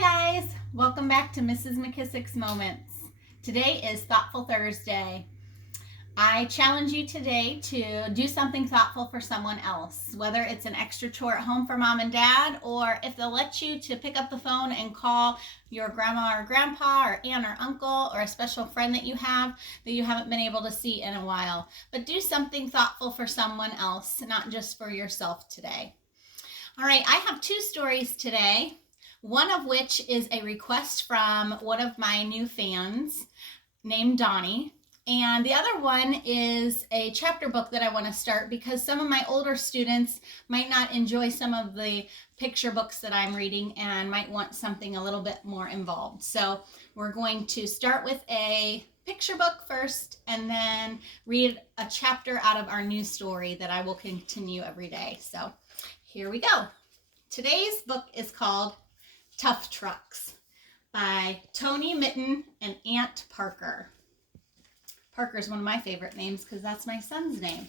Hi guys, welcome back to Mrs. McKissick's Moments. Today is Thoughtful Thursday. I challenge you today to do something thoughtful for someone else, whether it's an extra chore at home for mom and dad, or if they'll let you to pick up the phone and call your grandma or grandpa or aunt or uncle or a special friend that you haven't been able to see in a while. But do something thoughtful for someone else, not just for yourself today. All right, I have two stories today. One of which is a request from one of my new fans named Donnie. And the other one is a chapter book that I want to start because some of my older students might not enjoy some of the picture books that I'm reading and might want something a little bit more involved. So we're going to start with a picture book first and then read a chapter out of our new story that I will continue every day. So here we go. Today's book is called Tough Trucks by Tony Mitten and Aunt Parker. Parker is one of my favorite names because that's my son's name.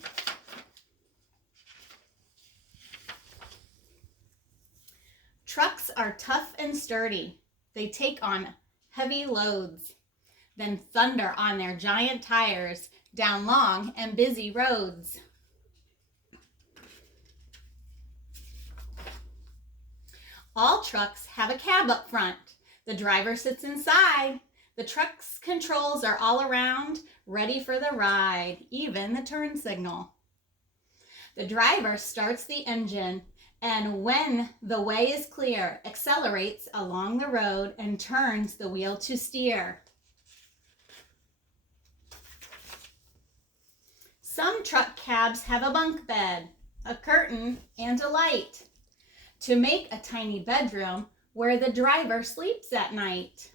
Trucks are tough and sturdy. They take on heavy loads, then thunder on their giant tires down long and busy roads. All trucks have a cab up front. The driver sits inside. The truck's controls are all around, ready for the ride, even the turn signal. The driver starts the engine, and when the way is clear, accelerates along the road and turns the wheel to steer. Some truck cabs have a bunk bed, a curtain, and a light to make a tiny bedroom where the driver sleeps at night.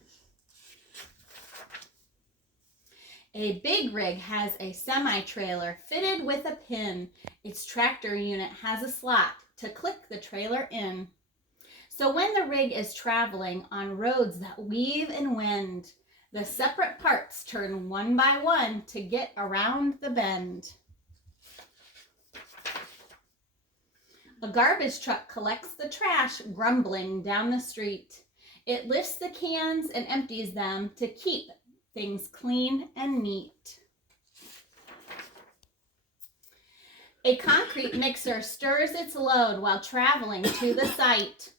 A big rig has a semi-trailer fitted with a pin. Its tractor unit has a slot to click the trailer in. So when the rig is traveling on roads that weave and wend, the separate parts turn one by one to get around the bend. A garbage truck collects the trash grumbling down the street. It lifts the cans and empties them to keep things clean and neat. A concrete mixer stirs its load while traveling to the site.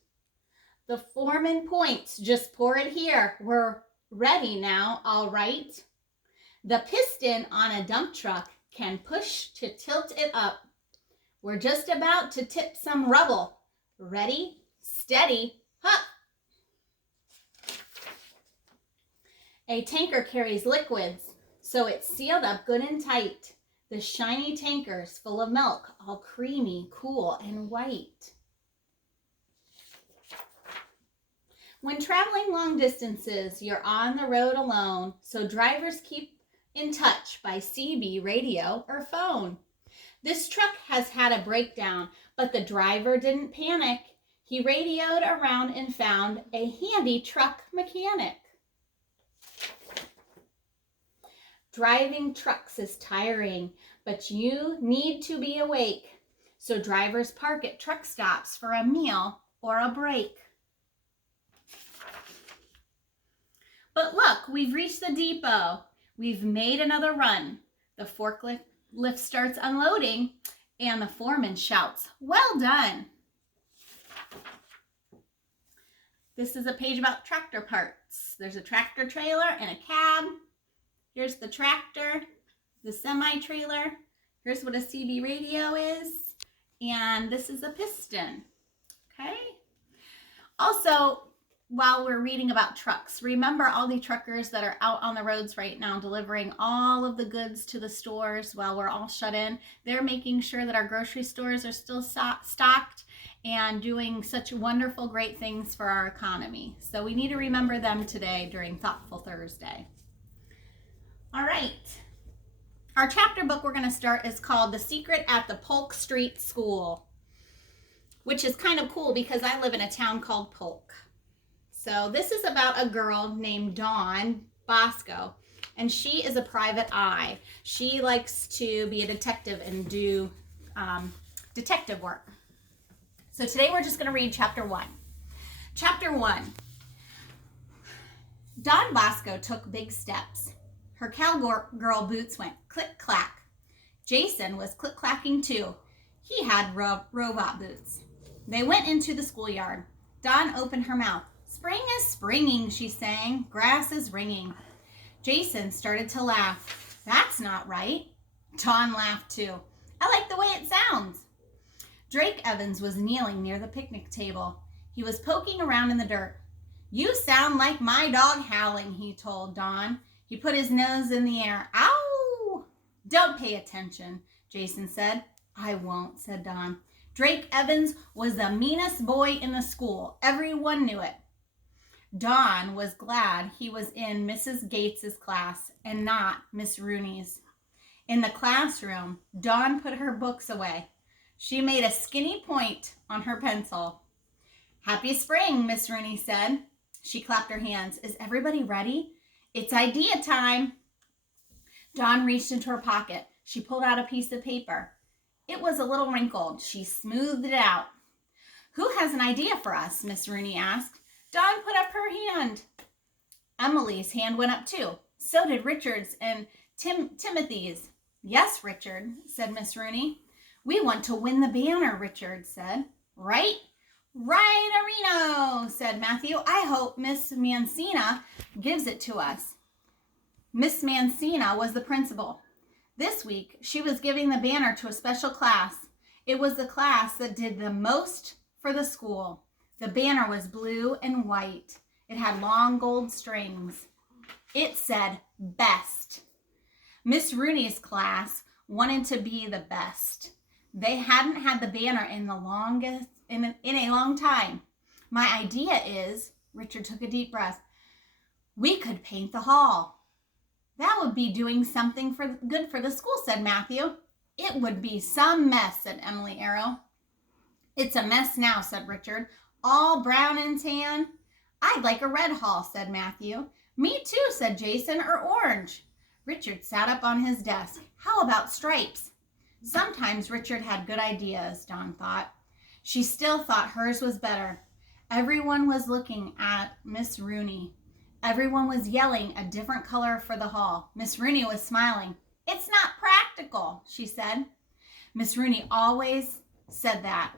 The foreman points, just pour it here. We're ready now, all right. The piston on a dump truck can push to tilt it up. We're just about to tip some rubble. Ready, steady, hop. A tanker carries liquids, so it's sealed up good and tight. The shiny tanker's full of milk, all creamy, cool, and white. When traveling long distances, you're on the road alone, so drivers keep in touch by CB radio or phone. This truck has had a breakdown, but the driver didn't panic. He radioed around and found a handy truck mechanic. Driving trucks is tiring, but you need to be awake. So drivers park at truck stops for a meal or a break. But look, we've reached the depot. We've made another run. The forklift starts unloading, and the foreman shouts, "Well done." This is a page about tractor parts. There's a tractor trailer and a cab. Here's the tractor, the semi-trailer. Here's what a CB radio is, and this is a piston, okay? Also, while we're reading about trucks, remember all the truckers that are out on the roads right now delivering all of the goods to the stores while we're all shut in. They're making sure that our grocery stores are still stocked and doing such wonderful, great things for our economy. So we need to remember them today during Thoughtful Thursday. All right. Our chapter book we're going to start is called The Secret at the Polk Street School, which is kind of cool because I live in a town called Polk. So this is about a girl named Dawn Bosco, and she is a private eye. She likes to be a detective and do detective work. So today we're just going to read chapter 1. Chapter 1. Dawn Bosco took big steps. Her cowgirl boots went click-clack. Jason was click-clacking too. He had robot boots. They went into the schoolyard. Dawn opened her mouth. "Spring is springing," she sang. "Grass is ringing." Jason started to laugh. "That's not right." Dawn laughed too. "I like the way it sounds." Drake Evans was kneeling near the picnic table. He was poking around in the dirt. "You sound like my dog howling," he told Dawn. He put his nose in the air. "Ow!" "Don't pay attention," Jason said. "I won't," said Dawn. Drake Evans was the meanest boy in the school. Everyone knew it. Dawn was glad he was in Mrs. Gates's class and not Miss Rooney's. In the classroom, Dawn put her books away. She made a skinny point on her pencil. "Happy spring," Miss Rooney said. She clapped her hands. "Is everybody ready? It's idea time." Dawn reached into her pocket. She pulled out a piece of paper. It was a little wrinkled. She smoothed it out. "Who has an idea for us?" Miss Rooney asked. Dawn put up her hand. Emily's hand went up too. So did Richard's and Timothy's. "Yes, Richard," said Miss Rooney. "We want to win the banner," Richard said. "Right? Right-a-reno," said Matthew. "I hope Miss Mancina gives it to us." Miss Mancina was the principal. This week, she was giving the banner to a special class. It was the class that did the most for the school. The banner was blue and white. It had long gold strings. It said best. Miss Rooney's class wanted to be the best. They hadn't had the banner in a long time. "My idea is," Richard took a deep breath, "we could paint the hall." "That would be doing something good for the school," said Matthew. "It would be some mess," said Emily Arrow. "It's a mess now," said Richard. "All brown and tan." "I'd like a red hall," said Matthew. "Me too," said Jason, "or orange." Richard sat up on his desk. "How about stripes?" Sometimes Richard had good ideas, Dawn thought. She still thought hers was better. Everyone was looking at Miss Rooney. Everyone was yelling a different color for the hall. Miss Rooney was smiling. "It's not practical," she said. Miss Rooney always said that,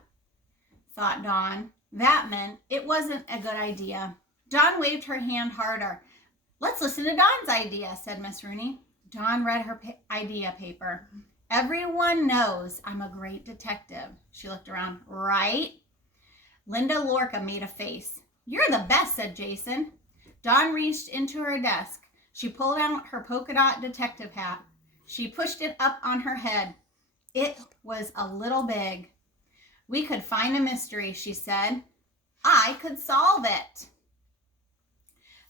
thought Dawn. That meant it wasn't a good idea. Dawn waved her hand harder. "Let's listen to Dawn's idea," said Miss Rooney. Dawn read her idea paper. "Everyone knows I'm a great detective." She looked around. "Right?" Linda Lorca made a face. "You're the best," said Jason. Dawn reached into her desk. She pulled out her polka dot detective hat. She pushed it up on her head. It was a little big. "We could find a mystery," she said. "I could solve it."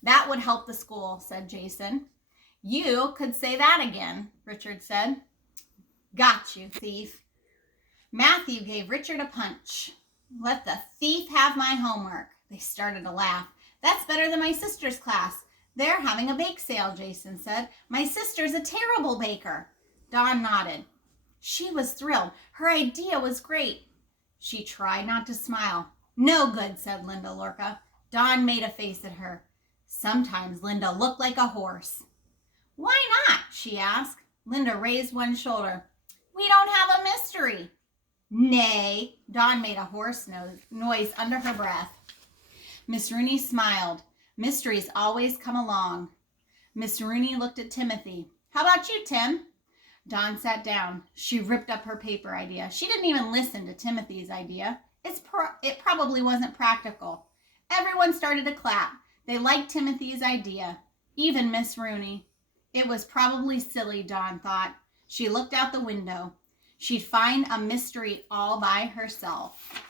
"That would help the school," said Jason. "You could say that again," Richard said. "Got you, thief." Matthew gave Richard a punch. "Let the thief have my homework." They started to laugh. "That's better than my sister's class. They're having a bake sale," Jason said. "My sister's a terrible baker." Dawn nodded. She was thrilled. Her idea was great. She tried not to smile. "No good," said Linda Lorca. Dawn made a face at her. Sometimes Linda looked like a horse. "Why not?" she asked. Linda raised one shoulder. "We don't have a mystery." "Nay." Dawn made a hoarse noise under her breath. Miss Rooney smiled. "Mysteries always come along." Miss Rooney looked at Timothy. "How about you, Tim?" Dawn sat down. She ripped up her paper idea. She didn't even listen to Timothy's idea. It probably wasn't practical. Everyone started to clap. They liked Timothy's idea. Even Miss Rooney. It was probably silly, Dawn thought. She looked out the window. She'd find a mystery all by herself.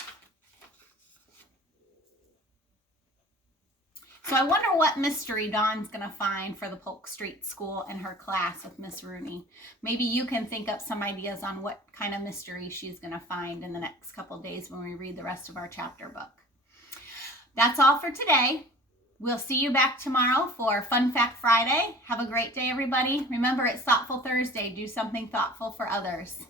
So I wonder what mystery Dawn's going to find for the Polk Street School and her class with Miss Rooney. Maybe you can think up some ideas on what kind of mystery she's going to find in the next couple days when we read the rest of our chapter book. That's all for today. We'll see you back tomorrow for Fun Fact Friday. Have a great day, everybody. Remember, it's Thoughtful Thursday. Do something thoughtful for others.